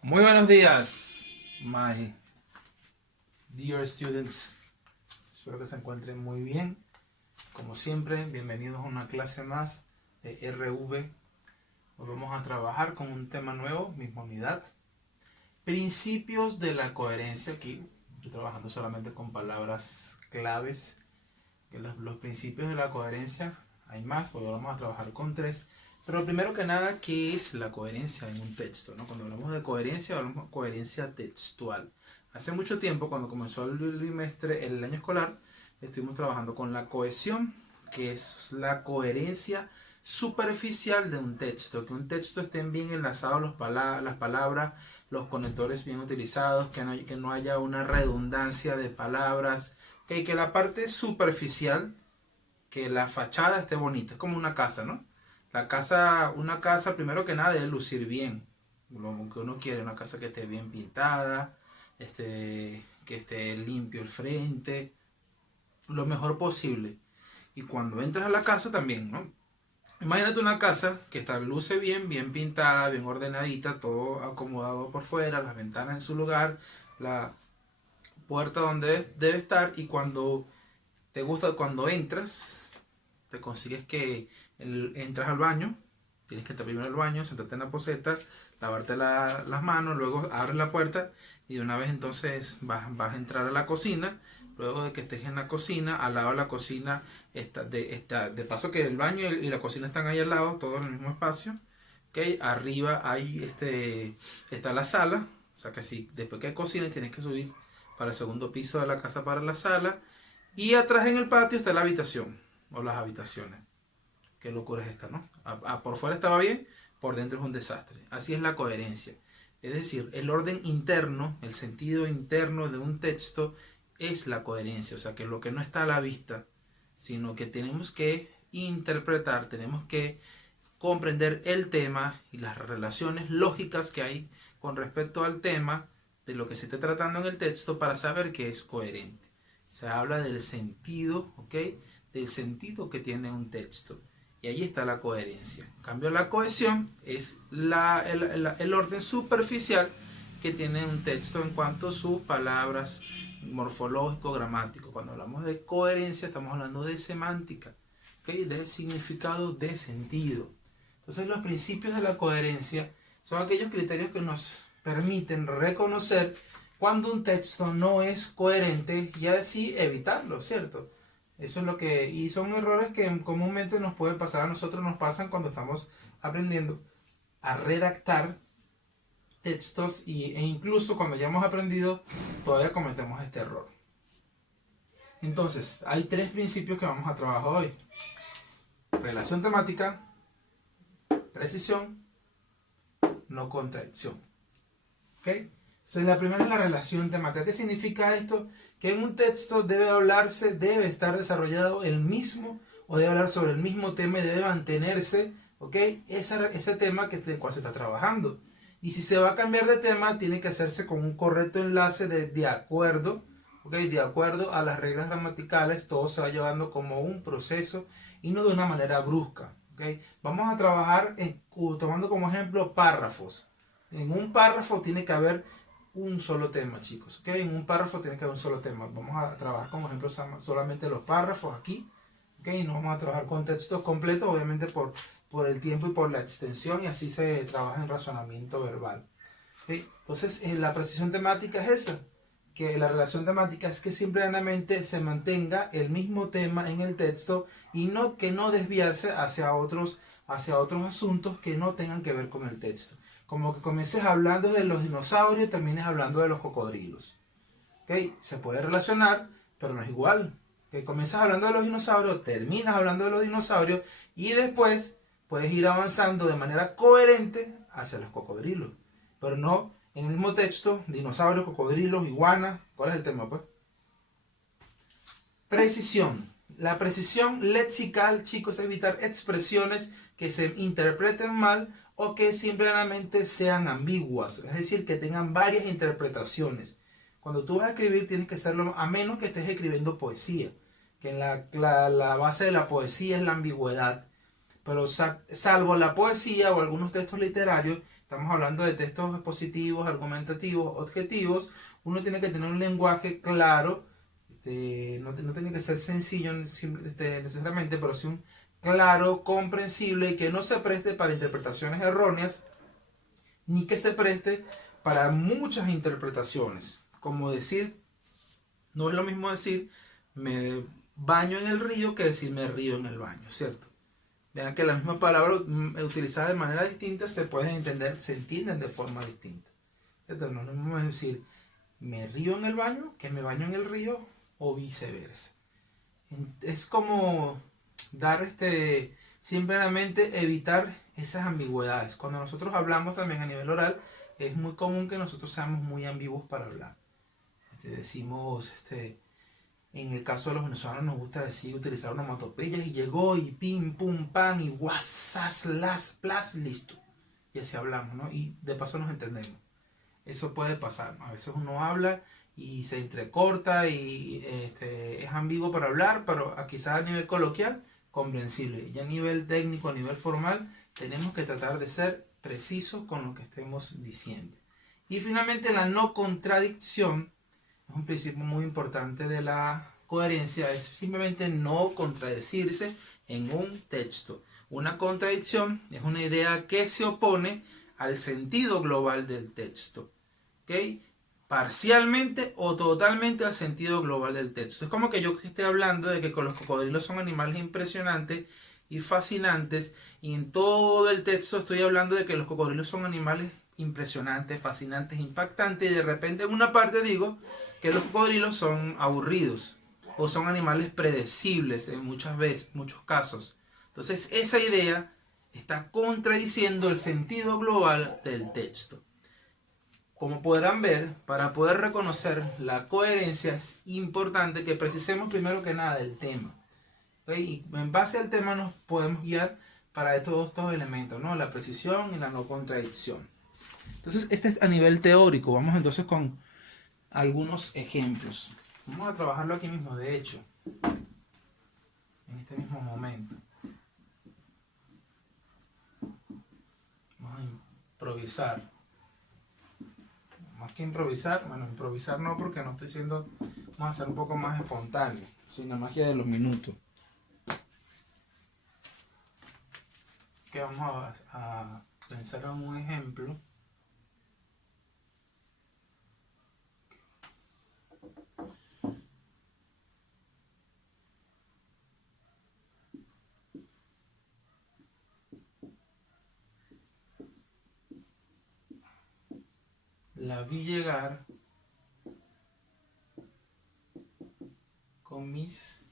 Muy buenos días, my dear students. Espero que se encuentren muy bien. Como siempre, bienvenidos a una clase más de RV. Hoy vamos a trabajar con un tema nuevo, misma unidad. Principios de la coherencia. Aquí estoy trabajando solamente con palabras claves. Los principios de la coherencia, hay más, hoy vamos a trabajar con tres. Pero primero que nada, ¿qué es la coherencia en un texto? ¿No? Cuando hablamos de coherencia, hablamos de coherencia textual. Hace mucho tiempo, cuando comenzó el año escolar, estuvimos trabajando con la cohesión, que es la coherencia superficial de un texto. Que un texto estén bien enlazados las palabras, los conectores bien utilizados, que no haya una redundancia de palabras, que la parte superficial, que la fachada esté bonita. Es como una casa, ¿no? Una casa primero que nada debe lucir bien. Lo que uno quiere, una casa que esté bien pintada, que esté limpio el frente, lo mejor posible. Y cuando entras a la casa también, ¿no? Imagínate una casa que está, luce bien, bien pintada, bien ordenadita, todo acomodado por fuera, las ventanas en su lugar, la puerta donde debe estar, y cuando te gusta, cuando entras, te consigues que entras al baño, tienes que entrar primero al baño, sentarte en la poseta, lavarte las manos, luego abres la puerta y de una vez entonces vas a entrar a la cocina. Luego de que estés en la cocina, al lado de la cocina de paso que el baño y la cocina están ahí al lado, todo en el mismo espacio. ¿Okay? Arriba hay está la sala, o sea que si después que cocinas tienes que subir para el segundo piso de la casa para la sala. Y atrás en el patio está la habitación o las habitaciones. Qué locura es esta, ¿no? Por fuera estaba bien, por dentro es un desastre. Así es la coherencia. Es decir, el orden interno, el sentido interno de un texto es la coherencia. O sea, que lo que no está a la vista, sino que tenemos que interpretar, tenemos que comprender el tema y las relaciones lógicas que hay con respecto al tema de lo que se esté tratando en el texto para saber que es coherente. Se habla del sentido, ¿ok? Del sentido que tiene un texto. Y ahí está la coherencia. En cambio, la cohesión es el orden superficial que tiene un texto en cuanto a sus palabras, morfológico, gramático. Cuando hablamos de coherencia, estamos hablando de semántica, ¿okay? De significado, de sentido. Entonces, los principios de la coherencia son aquellos criterios que nos permiten reconocer cuando un texto no es coherente y así evitarlo, ¿cierto? Eso es lo que... Y son errores que comúnmente nos pueden pasar a nosotros, nos pasan cuando estamos aprendiendo a redactar textos e incluso cuando ya hemos aprendido todavía cometemos este error. Entonces, hay tres principios que vamos a trabajar hoy. Relación temática, precisión, no contradicción. ¿Ok? Entonces, la primera es la relación temática. ¿Qué significa esto? Que en un texto debe hablarse, debe estar desarrollado el mismo, o debe hablar sobre el mismo tema y debe mantenerse, ¿ok? Ese tema el cual se está trabajando. Y si se va a cambiar de tema, tiene que hacerse con un correcto enlace de acuerdo, ¿ok? De acuerdo a las reglas gramaticales, todo se va llevando como un proceso y no de una manera brusca, ¿ok? Vamos a trabajar tomando como ejemplo párrafos. En un párrafo tiene que haber un solo tema, chicos. ¿Okay? En un párrafo tiene que haber un solo tema. Vamos a trabajar como ejemplo solamente los párrafos aquí. ¿Okay? No vamos a trabajar con textos completos, obviamente por el tiempo y por la extensión, y así se trabaja en razonamiento verbal. ¿Okay? Entonces, la precisión temática es esa. Que la relación temática es que simplemente se mantenga el mismo tema en el texto y que no desviarse hacia otros asuntos que no tengan que ver con el texto. Como que comiences hablando de los dinosaurios y termines hablando de los cocodrilos. ¿Okay? Se puede relacionar, pero no es igual. Que comienzas hablando de los dinosaurios, terminas hablando de los dinosaurios y después puedes ir avanzando de manera coherente hacia los cocodrilos. Pero no en el mismo texto, dinosaurios, cocodrilos, iguanas. ¿Cuál es el tema, pues? Precisión. La precisión lexical, chicos, es evitar expresiones que se interpreten mal o que simplemente sean ambiguas, es decir, que tengan varias interpretaciones. Cuando tú vas a escribir tienes que hacerlo a menos que estés escribiendo poesía, que en la base de la poesía es la ambigüedad. Pero salvo la poesía o algunos textos literarios estamos hablando de textos expositivos, argumentativos, objetivos, uno tiene que tener un lenguaje claro, no tiene que ser sencillo necesariamente, pero sí un claro, comprensible y que no se preste para interpretaciones erróneas, ni que se preste para muchas interpretaciones. Como decir, no es lo mismo decir me baño en el río que decir me río en el baño, ¿cierto? Vean que la misma palabra utilizada de manera distinta se pueden entender, se entienden de forma distinta. ¿Cierto? No es lo mismo decir me río en el baño que me baño en el río o viceversa. Es como dar simplemente evitar esas ambigüedades. Cuando nosotros hablamos también a nivel oral, es muy común que nosotros seamos muy ambiguos para hablar. Decimos, en el caso de los venezolanos nos gusta decir, utilizar onomatopeyas y llegó y pim, pum, pam y guasas, las, plas, listo. Y así hablamos, ¿no? Y de paso nos entendemos. Eso puede pasar, ¿no? A veces uno habla y se entrecorta y es ambiguo para hablar, pero quizás a nivel coloquial, comprensible. Y a nivel técnico, a nivel formal, tenemos que tratar de ser precisos con lo que estemos diciendo. Y finalmente la no contradicción es un principio muy importante de la coherencia, es simplemente no contradecirse en un texto. Una contradicción es una idea que se opone al sentido global del texto. ¿Ok? Parcialmente o totalmente al sentido global del texto. Es como que yo esté hablando de que los cocodrilos son animales impresionantes y fascinantes, y en todo el texto estoy hablando de que los cocodrilos son animales impresionantes, fascinantes, impactantes, y de repente en una parte digo que los cocodrilos son aburridos o son animales predecibles en muchos casos. Entonces esa idea está contradiciendo el sentido global del texto. Como podrán ver, para poder reconocer la coherencia es importante que precisemos primero que nada del tema. ¿Okay? Y en base al tema nos podemos guiar para todos estos elementos, ¿no? La precisión y la no contradicción. Entonces, este es a nivel teórico. Vamos entonces con algunos ejemplos. Vamos a trabajarlo aquí mismo, de hecho, en este mismo momento. Vamos a improvisar. Más que improvisar, bueno, improvisar no, porque no estoy siendo, vamos a ser un poco más espontáneo, sin la magia de los minutos. Que vamos a pensar en un ejemplo. La vi llegar con mis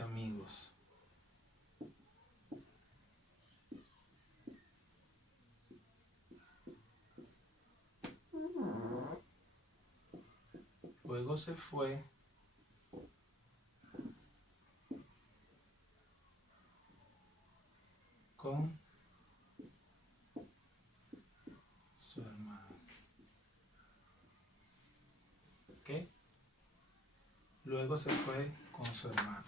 amigos. Luego se fue con su hermano. ¿Ok? Luego se fue con su hermano.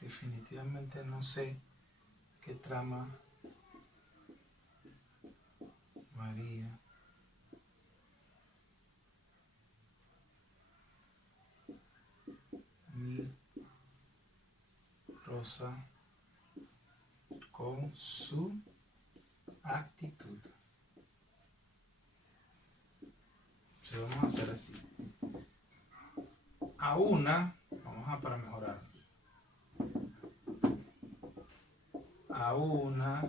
Definitivamente no sé qué trama María ni Rosa con su actitud. Entonces vamos a hacer así. A una, para mejorar. A una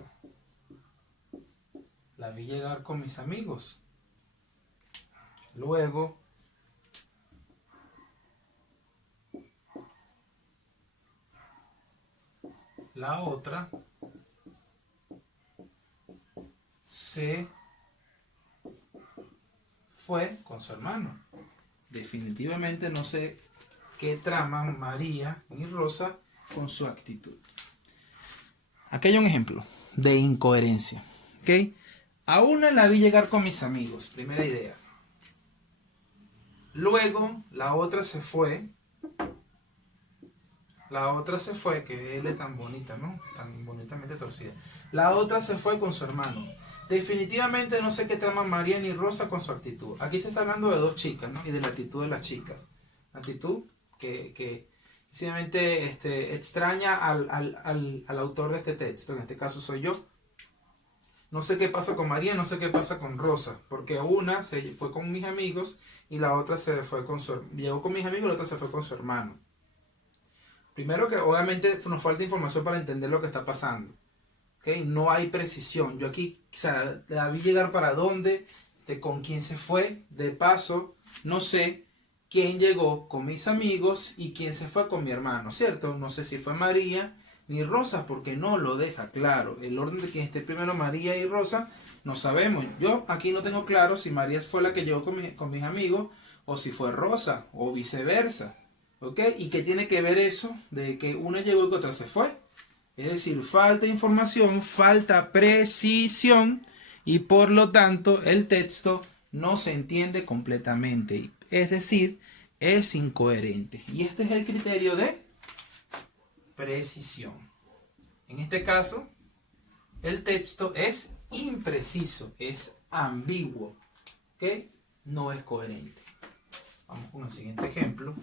la vi llegar con mis amigos. Luego la otra se fue con su hermano. Definitivamente no sé qué traman María ni Rosa con su actitud. Aquí hay un ejemplo de incoherencia. ¿Ok? A una la vi llegar con mis amigos, primera idea. Luego la otra se fue. La otra se fue, que él es tan bonita, ¿no? Tan bonitamente torcida. La otra se fue con su hermano. Definitivamente no sé qué trama María ni Rosa con su actitud. Aquí se está hablando de dos chicas, ¿no? Y de la actitud de las chicas. Actitud que simplemente extraña al autor de este texto. En este caso soy yo. No sé qué pasa con María, no sé qué pasa con Rosa. Porque una se fue con mis amigos y la otra se fue con llegó con mis amigos y la otra se fue con su hermano. Primero que obviamente nos falta información para entender lo que está pasando. ¿Okay? No hay precisión. Yo aquí, o sea, la vi llegar para dónde, con quién se fue. De paso, no sé quién llegó con mis amigos y quién se fue con mi hermano, ¿cierto? No sé si fue María ni Rosa porque no lo deja claro. El orden de quién esté primero María y Rosa no sabemos. Yo aquí no tengo claro si María fue la que llegó con mis amigos o si fue Rosa o viceversa. ¿Ok? ¿Y qué tiene que ver eso de que una llegó y que otra se fue? Es decir, falta información, falta precisión y por lo tanto el texto no se entiende completamente. Es decir, es incoherente. Y este es el criterio de precisión. En este caso, el texto es impreciso, es ambiguo, ¿ok? No es coherente. Vamos con el siguiente ejemplo.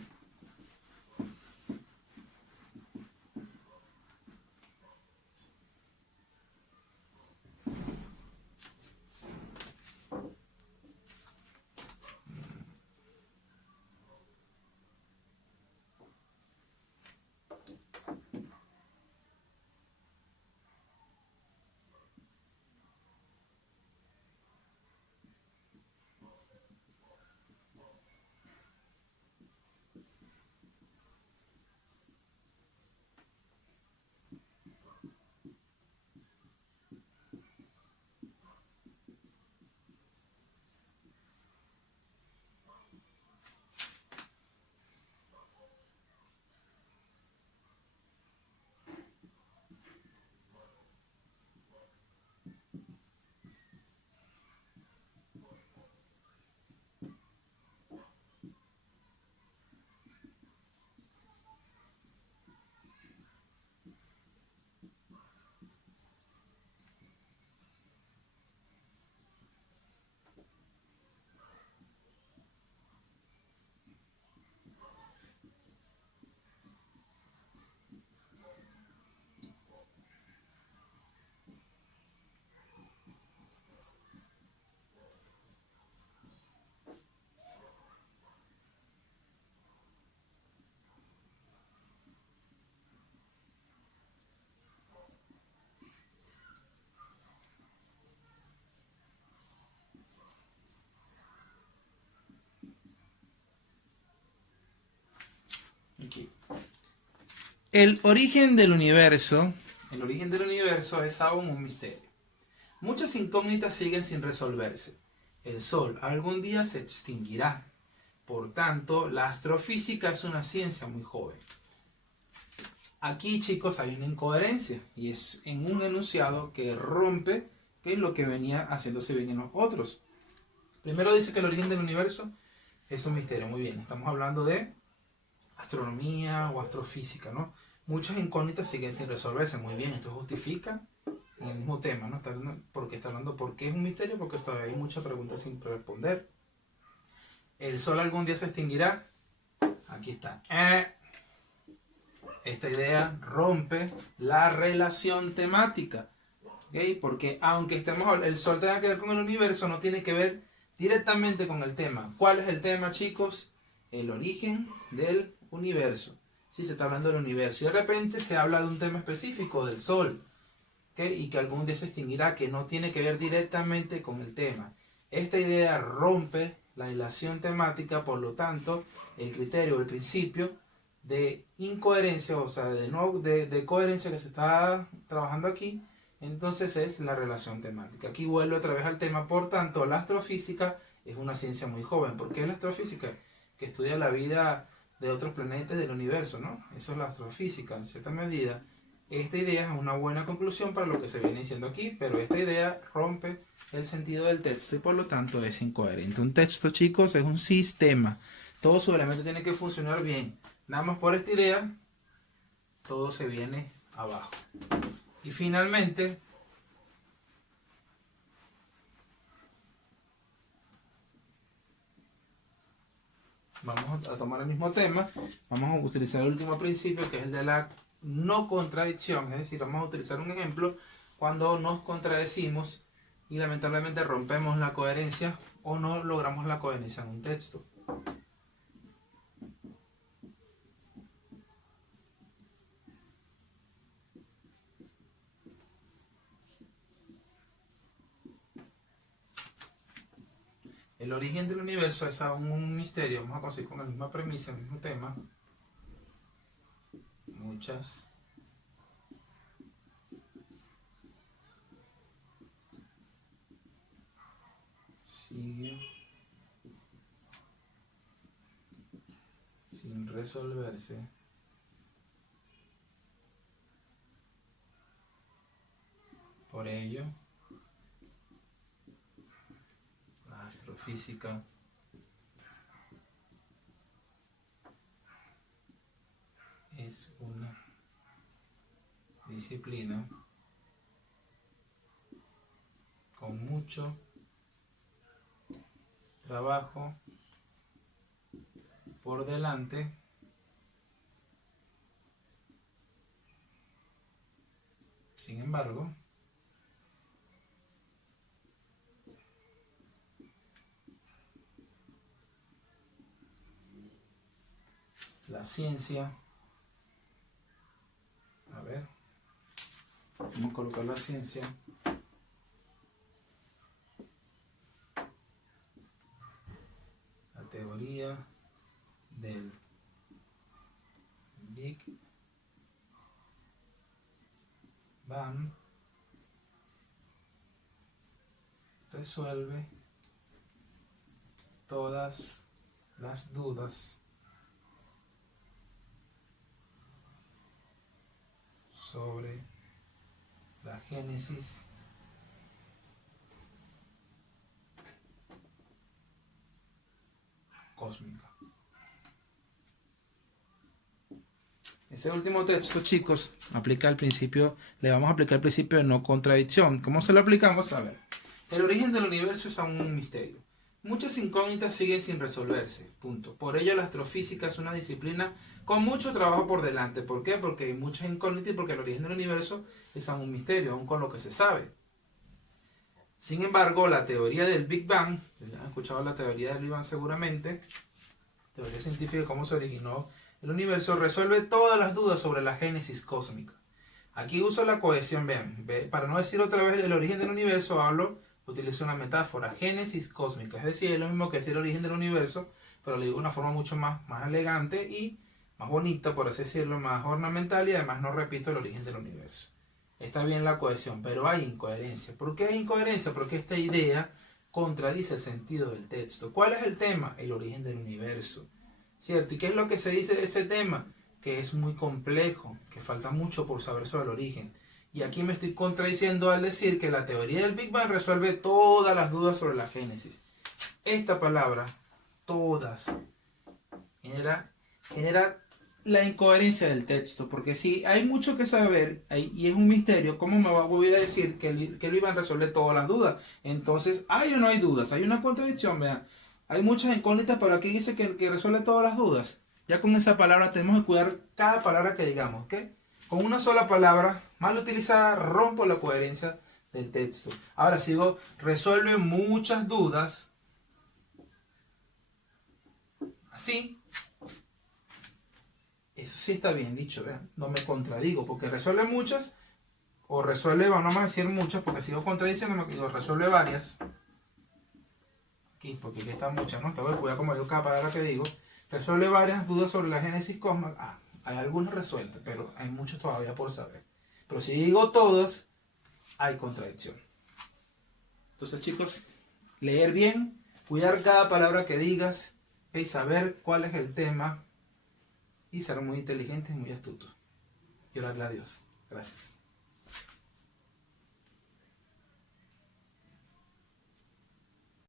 Aquí. El origen del universo es aún un misterio. Muchas incógnitas siguen sin resolverse. El Sol algún día se extinguirá. Por tanto, la astrofísica es una ciencia muy joven. Aquí, chicos, hay una incoherencia y es en un enunciado que rompe lo que venía haciéndose bien en los otros. Primero dice que el origen del universo es un misterio. Muy bien, estamos hablando de astronomía o astrofísica, ¿no? Muchas incógnitas siguen sin resolverse. Muy bien, esto justifica en el mismo tema, ¿no? Porque está hablando por qué es un misterio, porque todavía hay muchas preguntas sin responder. ¿El Sol algún día se extinguirá? Aquí está. Esta idea rompe la relación temática. ¿Okay? Porque aunque el Sol tenga que ver con el universo, no tiene que ver directamente con el tema. ¿Cuál es el tema, chicos? El origen del universo. Sí, se está hablando del universo. Y de repente se habla de un tema específico, del Sol. ¿Okay? Y que algún día se extinguirá, que no tiene que ver directamente con el tema. Esta idea rompe la relación temática, por lo tanto, el criterio, el principio de incoherencia, o sea, de coherencia que se está trabajando aquí, entonces es la relación temática. Aquí vuelvo otra vez al tema, por tanto, la astrofísica es una ciencia muy joven. ¿Por qué es la astrofísica? Que estudia la vida de otros planetas del universo, ¿no? Eso es la astrofísica, en cierta medida. Esta idea es una buena conclusión para lo que se viene diciendo aquí, pero esta idea rompe el sentido del texto y por lo tanto es incoherente. Un texto, chicos, es un sistema. Todo su elemento tiene que funcionar bien. Nada más por esta idea, todo se viene abajo. Y finalmente, vamos a tomar el mismo tema, vamos a utilizar el último principio que es el de la no contradicción, es decir, vamos a utilizar un ejemplo cuando nos contradecimos y lamentablemente rompemos la coherencia o no logramos la coherencia en un texto. El origen del universo es aún un misterio. Vamos a conseguir con la misma premisa, el mismo tema. Muchas sigue sin resolverse por ello la astrofísica es una disciplina con mucho trabajo por delante, sin embargo, la ciencia, a ver, vamos a colocar la ciencia teoría del Big Bang resuelve todas las dudas sobre la génesis cósmica. Ese último texto, chicos, aplica el principio, le vamos a aplicar el principio de no contradicción. ¿Cómo se lo aplicamos? A ver, el origen del universo es aún un misterio. Muchas incógnitas siguen sin resolverse, punto. Por ello la astrofísica es una disciplina con mucho trabajo por delante. ¿Por qué? Porque hay muchas incógnitas y porque el origen del universo es aún un misterio, aún con lo que se sabe. Sin embargo, la teoría del Big Bang, ya han escuchado la teoría del Big Bang seguramente, teoría científica de cómo se originó el universo, resuelve todas las dudas sobre la génesis cósmica. Aquí uso la cohesión, vean, para no decir otra vez el origen del universo, utilizo una metáfora, génesis cósmica, es decir, es lo mismo que decir el origen del universo, pero lo digo de una forma mucho más elegante y más bonita, por así decirlo, más ornamental, y además no repito el origen del universo. Está bien la cohesión, pero hay incoherencia. ¿Por qué hay incoherencia? Porque esta idea contradice el sentido del texto. ¿Cuál es el tema? El origen del universo, ¿cierto? ¿Y qué es lo que se dice de ese tema? Que es muy complejo, que falta mucho por saber sobre el origen. Y aquí me estoy contradiciendo al decir que la teoría del Big Bang resuelve todas las dudas sobre la génesis. Esta palabra, todas, genera la incoherencia del texto, porque si hay mucho que saber y es un misterio, ¿cómo voy a decir que el Big Bang resuelve todas las dudas? Entonces, ¿hay o no hay dudas? Hay una contradicción, vean. Hay muchas incógnitas, pero aquí dice que resuelve todas las dudas. Ya con esa palabra tenemos que cuidar cada palabra que digamos, ¿ok? Con una sola palabra, mal utilizada, rompo la coherencia del texto. Ahora sigo, resuelve muchas dudas. Así. Eso sí está bien dicho, ¿vean? No me contradigo, porque resuelve muchas, o resuelve, vamos a decir muchas, porque sigo contradiciéndome, digo, resuelve varias. Aquí, porque aquí está muchas, ¿no? Entonces, cuidado como digo cada palabra que digo. Resuelve varias dudas sobre la génesis cósmica. Hay algunas resueltas, pero hay muchos todavía por saber. Pero si digo todas, hay contradicción. Entonces, chicos, leer bien, Cuidar cada palabra que digas y saber cuál es el tema y ser muy inteligente y muy astuto. Y orarle a Dios. Gracias.